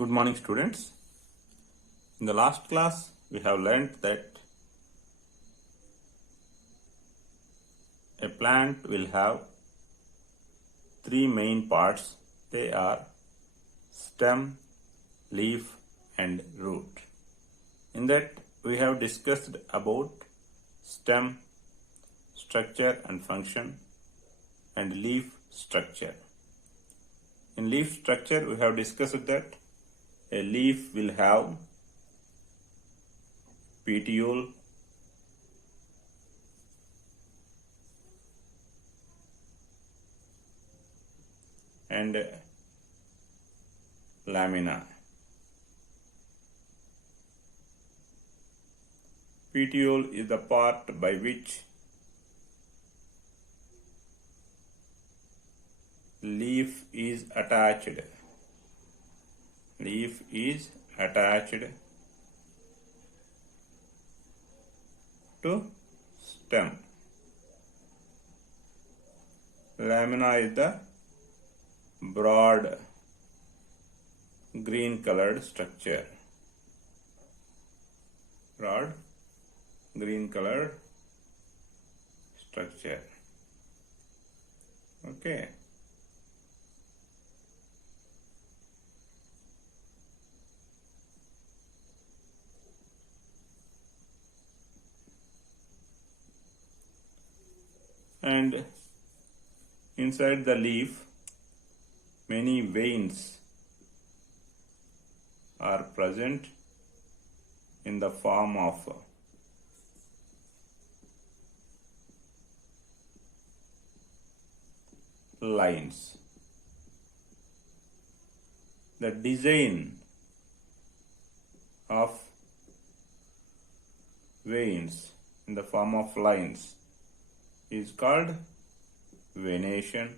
Good morning, students. In the last class, we have learned that a plant will have three main parts. They are stem, leaf, and root. In that, we have discussed about stem, structure and function, and leaf structure. In leaf structure, we have discussed that a leaf will have petiole, and lamina. Petiole is the part by which leaf is attached. Leaf is attached to stem. Lamina is the broad green colored structure. Broad green colored structure. Okay. And inside the leaf, many veins are present in the form of lines. The design of veins in the form of lines is called venation.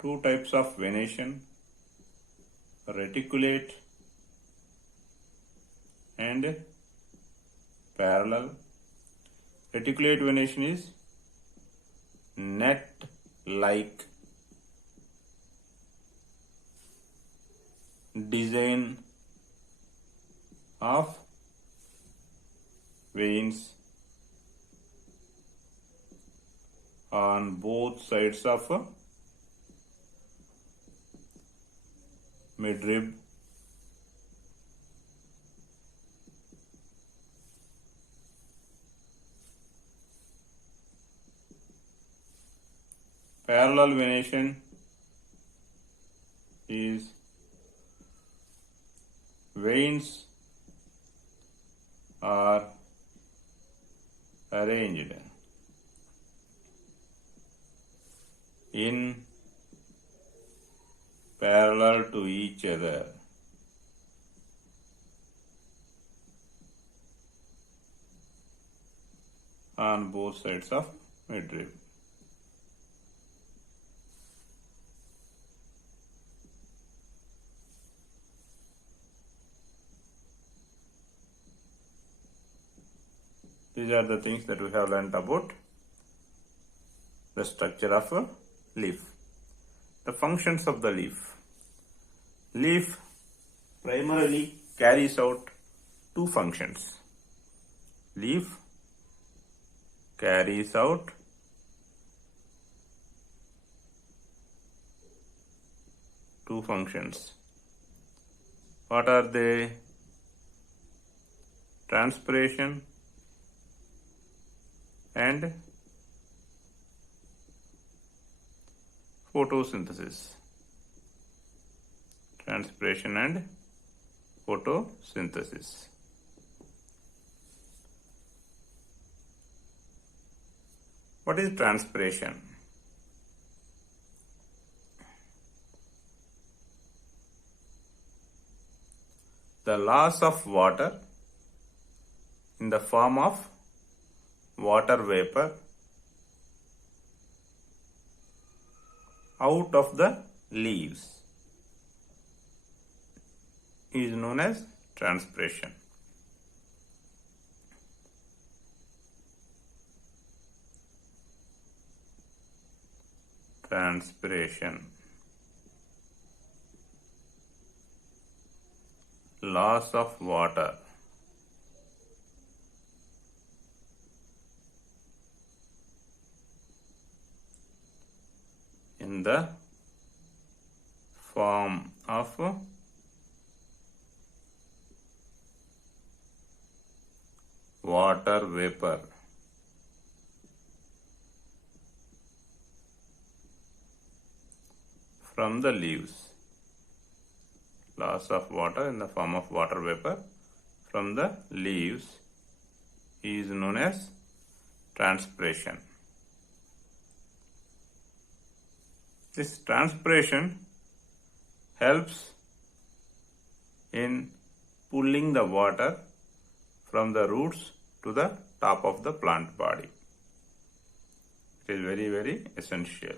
Two types of venation, reticulate and parallel. Reticulate venation is net-like design of veins on both sides of midrib. Parallel venation is veins are arranged in parallel to each other on both sides of midrib. These are the things that we have learnt about the structure of a leaf. The functions of the leaf. Leaf primarily carries out two functions. Leaf carries out two functions. What are they? Transpiration and photosynthesis. Transpiration and photosynthesis. What is transpiration? The loss of water in the form of water vapor out of the leaves is known as transpiration. Transpiration. loss of water in the form of water vapor from the leaves. Loss of water in the form of water vapor from the leaves is known as transpiration. This transpiration helps in pulling the water from the roots to the top of the plant body. It is very, very essential.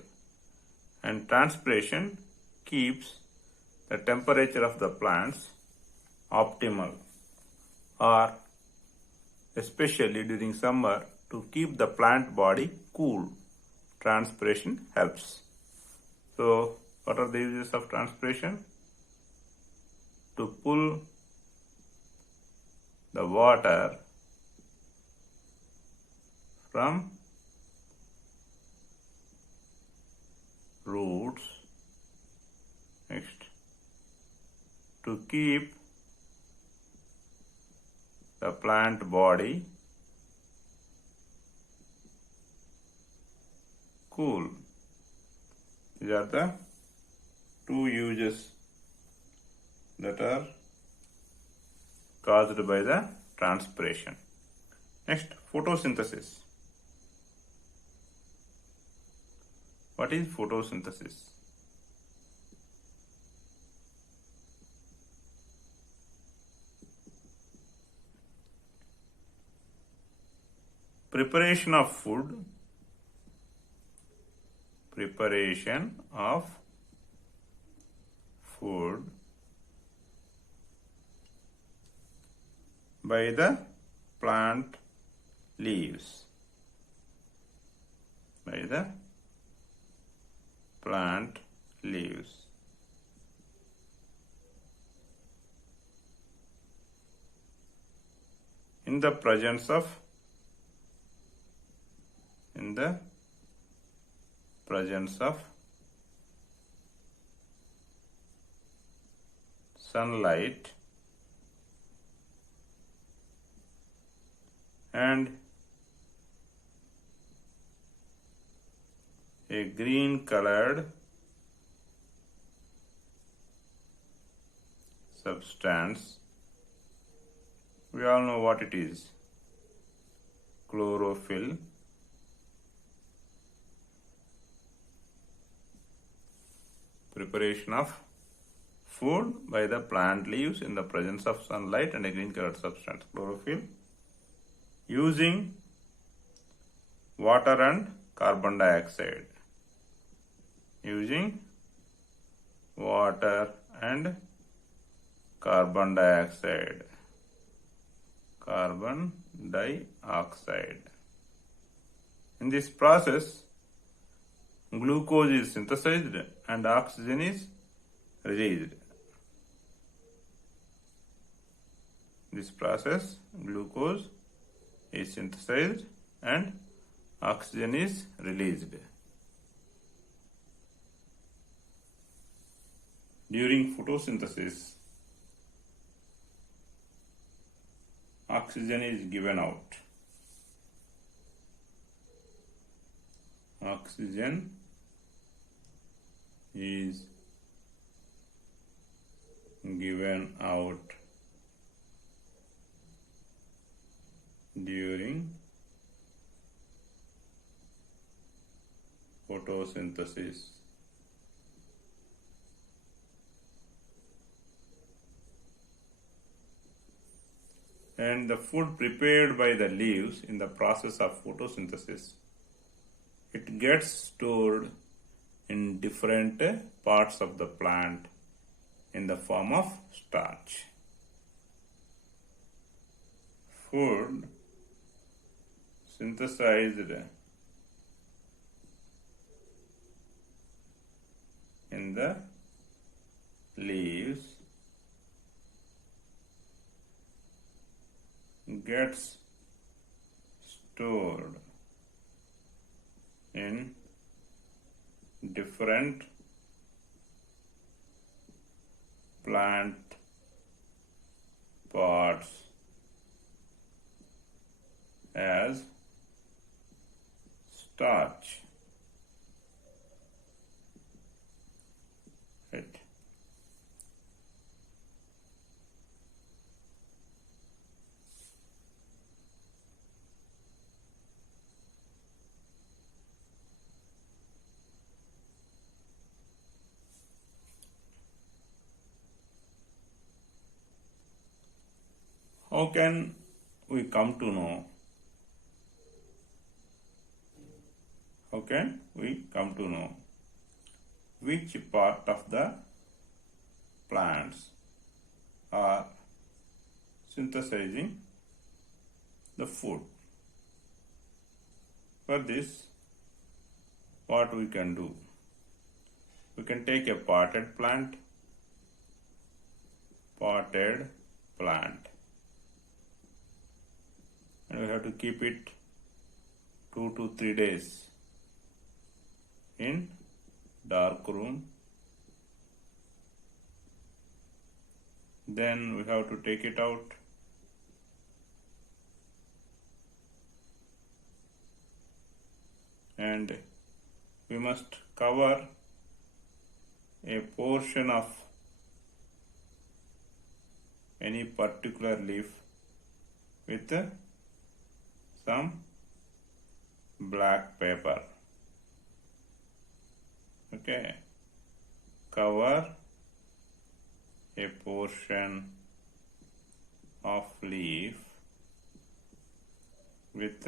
And transpiration keeps the temperature of the plants optimal, or especially during summer, to keep the plant body cool. Transpiration helps. So, what are the uses of transpiration? To pull the water from roots. Next, to keep the plant body cool. These are the two uses that are caused by the transpiration. Next, photosynthesis. What is photosynthesis? Preparation of food. Preparation of food by the plant leaves. By the plant leaves. In the presence of sunlight and a green colored substance. We all know what it is. Chlorophyll. Preparation of food by the plant leaves in the presence of sunlight and a green colored substance, chlorophyll, using water and carbon dioxide. Using water and carbon dioxide. Carbon dioxide. In this process, glucose is synthesized and oxygen is released. This process, glucose is synthesized and oxygen is released. During photosynthesis, oxygen is given out. Oxygen is given out during photosynthesis. And the food prepared by the leaves in the process of photosynthesis, it gets stored in different parts of the plant in the form of starch. Food synthesized in the leaves gets stored in different plant parts as starch. Right. How can we come to know? How can we come to know which part of the plants are synthesizing the food? For this, what we can do? We can take a potted plant, and we have to keep it 2 to 3 days in dark room. Then we have to take it out and we must cover a portion of any particular leaf with some black paper. Okay, cover a portion of leaf with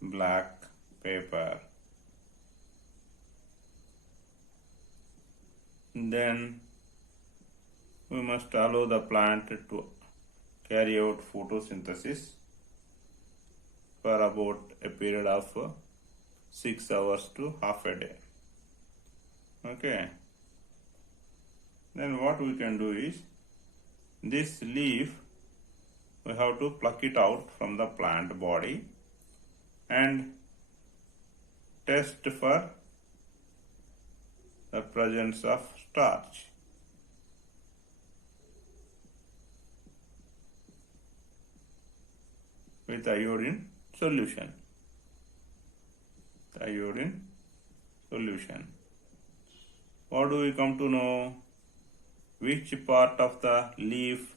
black paper. Then we must allow the plant to carry out photosynthesis for about a period of 6 hours to half a day. Okay. Then what we can do is, this leaf, we have to pluck it out from the plant body and test for the presence of starch. With iodine solution. Iodine solution. What do we come to know? Which part of the leaf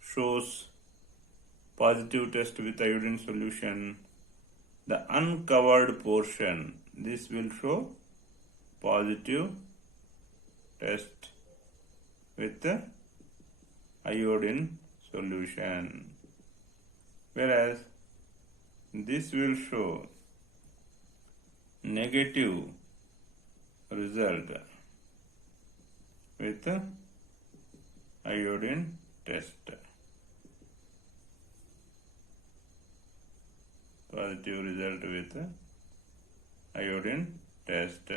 shows positive test with iodine solution? The uncovered portion. This will show positive test with iodine solution. Whereas this will show negative result with iodine test. Positive result with iodine test,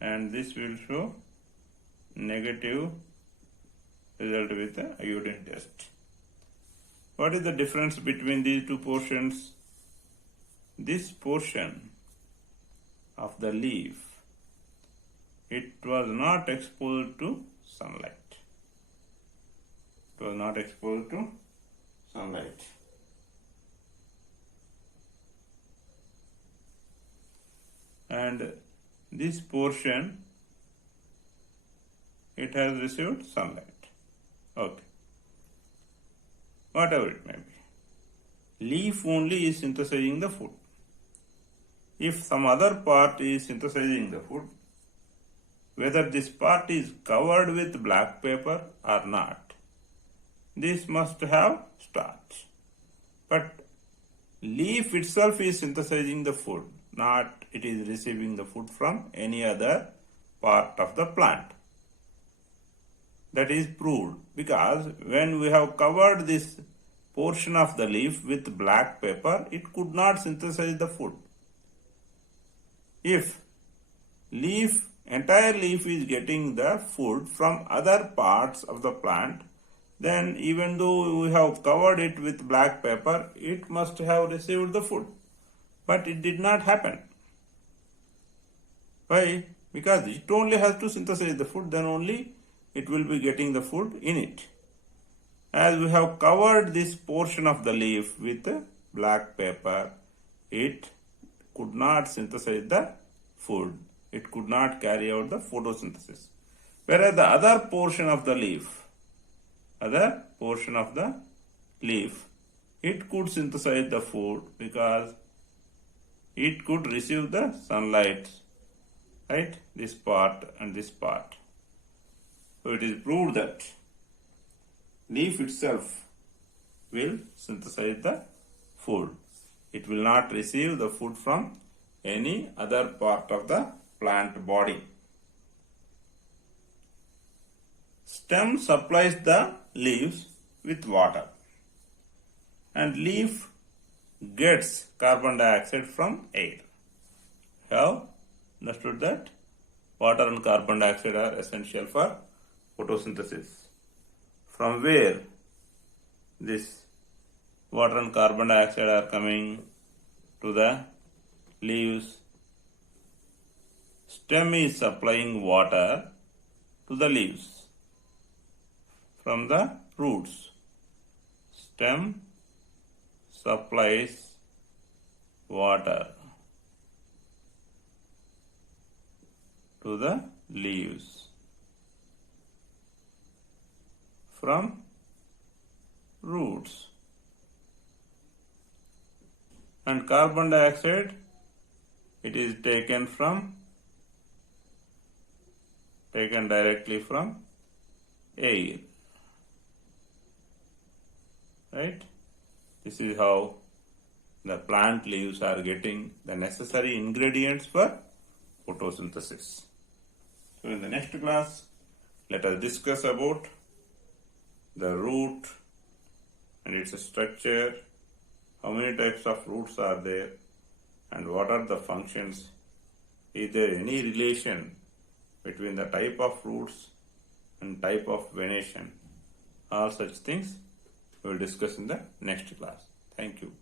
and this will show negative result with iodine test. What is the difference between these two portions? This portion of the leaf, it was not exposed to sunlight. It was not exposed to sunlight. And this portion, it has received sunlight. Okay. Whatever it may be. Leaf only is synthesizing the food. If some other part is synthesizing the food, whether this part is covered with black paper or not, this must have starch. But leaf itself is synthesizing the food, not it is receiving the food from any other part of the plant. That is proved because when we have covered this portion of the leaf with black paper, it could not synthesize the food. If entire leaf is getting the food from other parts of the plant, then even though we have covered it with black paper, it must have received the food. But it did not happen. Why? Because it only has to synthesize the food, then only it will be getting the food in it. As we have covered this portion of the leaf with black paper, it could not synthesize the food. It could not carry out the photosynthesis. Whereas the other portion of the leaf, it could synthesize the food because it could receive the sunlight, right? This part and this part. So it is proved that leaf itself will synthesize the food. It will not receive the food from any other part of the plant body. Stem supplies the leaves with water, and leaf gets carbon dioxide from air. Have understood that water and carbon dioxide are essential for photosynthesis. From where this water and carbon dioxide are coming to the leaves? Stem is supplying water to the leaves from the roots. Stem supplies water to the leaves from roots, and carbon dioxide, it is taken directly from air, right? This is how the plant leaves are getting the necessary ingredients for photosynthesis. So in the next class, let us discuss about the root and its structure, how many types of roots are there, and what are the functions. Is there any relation between the type of roots and type of venation? All such things we will discuss in the next class. Thank you.